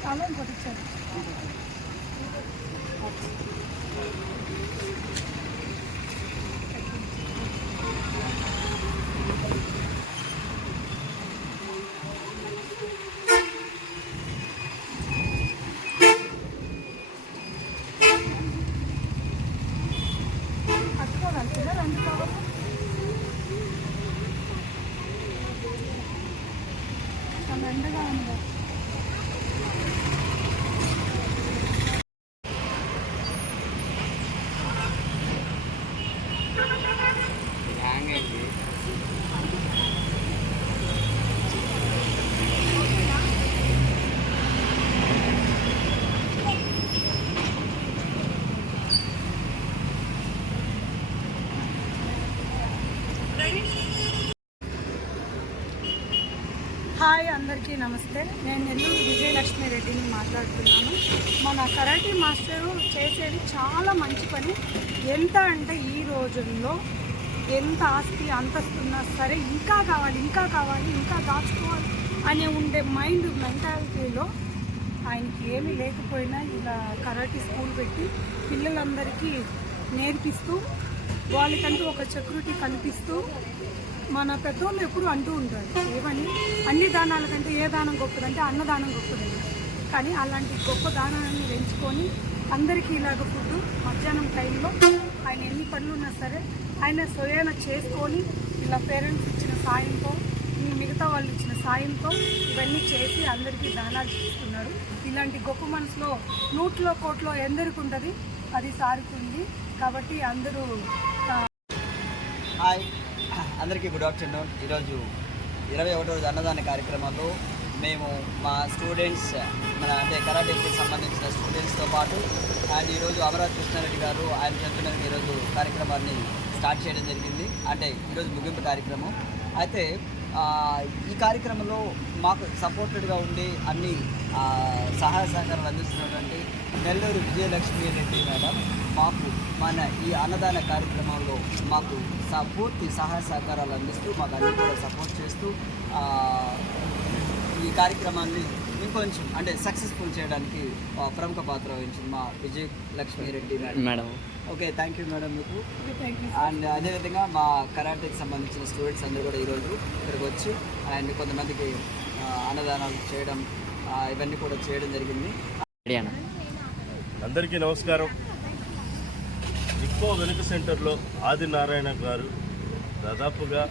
చాలా ఇంకోటి ఇచ్చారు చాలా ఎండగా ఉంది హాయ్ అందరికీ నమస్తే. నేను నెల్లూరు విజయలక్ష్మి రెడ్డిని మాట్లాడుతున్నాను. మన కరాటే మాస్టరు చేసేది చాలా మంచి పని. ఎంత అంటే ఈ రోజుల్లో ఎంత ఆస్తి అంతస్తున్నా సరే ఇంకా కావాలి ఇంకా కావాలి ఇంకా దాచుకోవాలి అనే ఉండే మైండ్ మెంటాలిటీలో ఆయనకి ఏమీ లేకపోయినా ఇలా కరాటే స్కూల్ పెట్టి పిల్లలందరికీ నేర్పిస్తూ వాళ్ళకంటూ ఒక సెక్యూరిటీ కల్పిస్తూ మన పెద్దోళ్ళు ఎప్పుడు అంటూ ఉంటారు. ఏమని? అన్ని దానాల కంటే ఏ దానం గొప్పదంటే అన్నదానం గొప్పది. కానీ అలాంటి గొప్ప దానాన్ని ఎంచుకొని అందరికీ ఇలాగ ఫుడ్ మధ్యాహ్నం టైంలో ఆయన ఎన్ని పనులు ఉన్నా సరే ఆయన స్వయాన చేసుకొని ఇలా పేరెంట్స్ ఇచ్చిన సాయంతో ఈ మిగతా వాళ్ళు ఇచ్చిన సాయంతో ఇవన్నీ చేసి అందరికీ దానాలు చేస్తున్నాడు ఇలాంటి గొప్ప మనసులో నూట్లో కోట్లో ఎందరికి ఉంటుంది అది సారుకుంది. కాబట్టి అందరూ హాయ్. అందరికీ గుడ్ ఆఫ్టర్నూన్. ఈరోజు ఇరవై ఒకటో రోజు అన్నదాన కార్యక్రమంలో మేము మా స్టూడెంట్స్ మన అంటే కరాటేకి సంబంధించిన స్టూడెంట్స్తో పాటు అండ్ ఈరోజు అమరావతి కృష్ణారెడ్డి గారు ఆయన చెప్తున్నారు ఈరోజు కార్యక్రమాన్ని స్టార్ట్ చేయడం జరిగింది. అంటే ఈరోజు ముగింపు కార్యక్రమం. అయితే ఈ కార్యక్రమంలో మాకు సపోర్టెడ్గా ఉండి అన్ని సహాయ సహకారాలు అందిస్తున్నటువంటి నెల్లూరు విజయలక్ష్మి రెడ్డి మేడం మాకు మన ఈ అన్నదాన కార్యక్రమంలో మాకు స- పూర్తి సహాయ సహకారాలు అందిస్తూ మాకు అన్ని కూడా సపోర్ట్ చేస్తూ ఈ కార్యక్రమాన్ని ఇంకొంచెం అంటే సక్సెస్ఫుల్ చేయడానికి ఆ, ప్రముఖ పాత్ర వహించింది మా Vijaya Lakshmi Reddy madam. Okay thank you madam మీకు. అండ్ అదేవిధంగా మా కరాటేకి సంబంధించిన స్టూడెంట్స్ అందరూ కూడా ఈరోజు ఇక్కడికి వచ్చి అండ్ కొంతమందికి ఆ, అన్నదానాలు చేయడం ఇవన్నీ కూడా చేయడం జరిగింది. అందరికీ నమస్కారం. ఇక్కో వెనుక సెంటర్లో ఆదినారాయణ గారు దాదాపుగా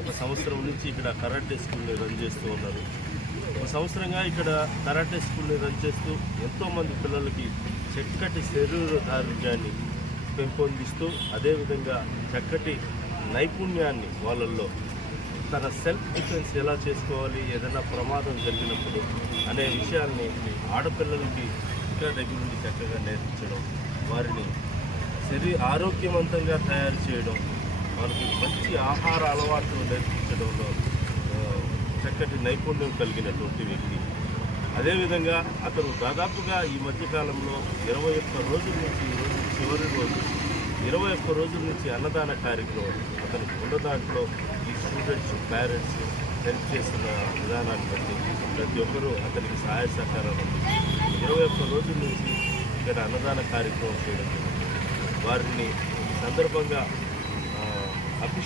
ఒక సంవత్సరం నుంచి ఇక్కడ కరాటే స్కూల్ని రన్ చేస్తూ ఉన్నారు. ఒక సంవత్సరంగా ఇక్కడ కరాటే స్కూల్ని రన్ చేస్తూ ఎంతోమంది పిల్లలకి చక్కటి శరీర దారుణ్యాన్ని పెంపొందిస్తూ అదేవిధంగా చక్కటి నైపుణ్యాన్ని వాళ్ళల్లో తన సెల్ఫ్ డిఫెన్స్ ఎలా చేసుకోవాలి ఏదైనా ప్రమాదం జరిగినప్పుడు అనే విషయాన్ని ఆడపిల్లలకి ఇంకా దగ్గర నుండి చక్కగా నేర్పించడం వారిని శరీ ఆరోగ్యవంతంగా తయారు చేయడం వారికి మంచి ఆహార అలవాట్లు నేర్పించడంలో చక్కటి నైపుణ్యం కలిగినటువంటి వ్యక్తి. అదేవిధంగా అతను దాదాపుగా ఈ మధ్యకాలంలో ఇరవై ఒక్క రోజుల నుంచి ఈరోజు చివరి రోజు ఇరవై ఒక్క రోజుల నుంచి అన్నదాన కార్యక్రమం అతనికి ఉన్న దాంట్లో ఈ స్టూడెంట్స్ పేరెంట్స్ హెల్ప్ చేసిన విధానాన్ని బట్టి ప్రతి ఒక్కరూ అతనికి సహాయ సహకారాలు ఇరవై ఒక్క రోజుల నుంచి ఇక్కడ అన్నదాన కార్యక్రమం చేయడం వారిని ఈ సందర్భంగా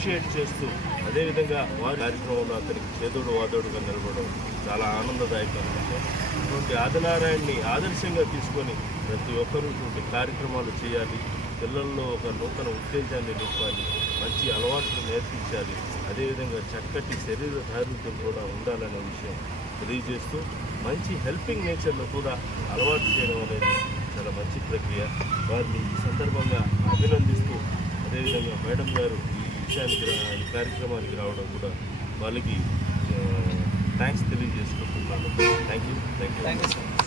అప్రిషియేట్ చేస్తూ అదేవిధంగా వారి కార్యక్రమంలో అతనికి చేదోడు వాదోడుగా నిలబడడం చాలా ఆనందదాయకంగా ఉంటుంది ఇటువంటి ఆదినారాయణని ఆదర్శంగా తీసుకొని ప్రతి ఒక్కరూ ఇటువంటి కార్యక్రమాలు చేయాలి పిల్లల్లో ఒక నూతన ఉత్తేజాన్ని నింపాలి మంచి అలవాట్లు నేర్పించాలి అదేవిధంగా చక్కటి శరీర దారుణ్యం కూడా ఉండాలనే విషయం తెలియజేస్తూ మంచి హెల్పింగ్ నేచర్లో కూడా అలవాటు చేయడం అనేది చాలా మంచి ప్రక్రియ. వారిని ఈ సందర్భంగా అభినందిస్తూ అదేవిధంగా మేడం గారు ఈ విషయానికి ఈ కార్యక్రమానికి రావడం కూడా వాళ్ళకి థ్యాంక్స్ తెలియజేసుకుంటున్నాను. Thank you thank you thank you sir